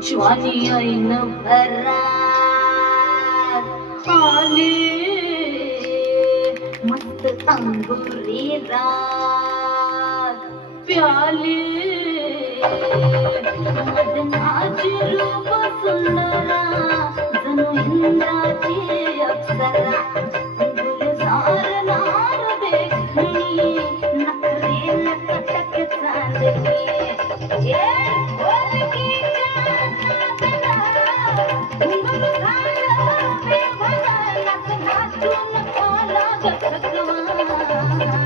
ज्वानी ऐन भरात आली मस्त अंगुरी रात प्याली मदनाची रूप सुंदरा जणू इंद्राची अप्सरा गुलजार नार देखणी नखरे नकटक चांदणी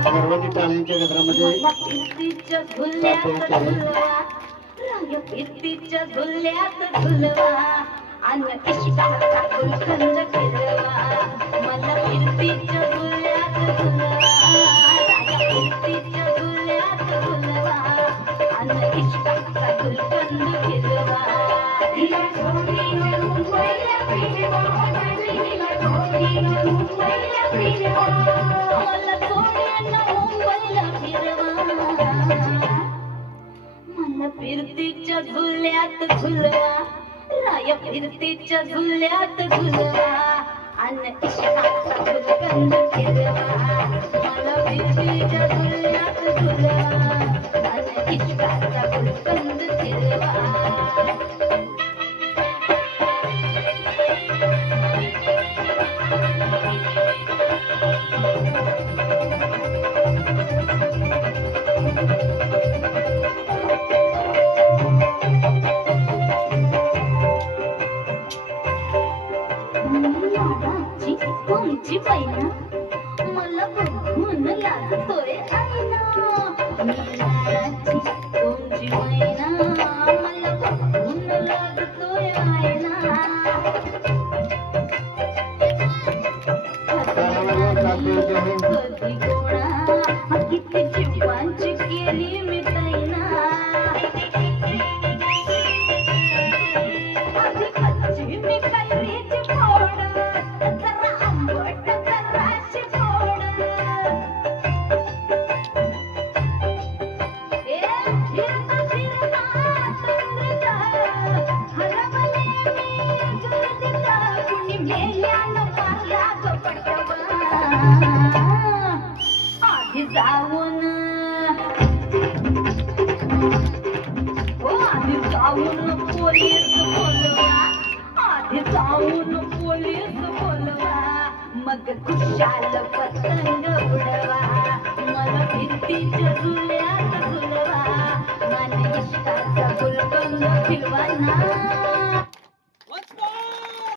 पार्वती टाळींच्या गजरामध्ये कीर्तीच्या झुल्यात झुलवा आणि इष्टाचा गुलकंद फिरवा मला कीर्तीच्या झुल्यात झुलवा कीर्तीच्या झुल्यात झुलवा आणि इष्टाचा गुलकंद फिरवा फिरतीच्या झुल्यात झुलवा राया फिरतीच्या झुल्यात झुलवा आणि इष्टाचा गुलकंद फिरवा मला फिरतीच्या झुल्यात झुलवा आणि इष्टाचा गुलकंद फिरवा कोणची पैना मला बघून लागतोय आईना मीनाची कोणची मैना मला बघून लागतोय आईना कधी कोणा किती जीवांची केली मी तैना आधी कच्ची मी कैरीची फोड आधी जाऊन पोलीस बोलवा आधी जाऊन पोलीस बोलवा मग खुशाल पतंग उडवा मला फिरतीच्या झुल्यात झुलवा मन इष्टाचा गुलकंद फिरवा ना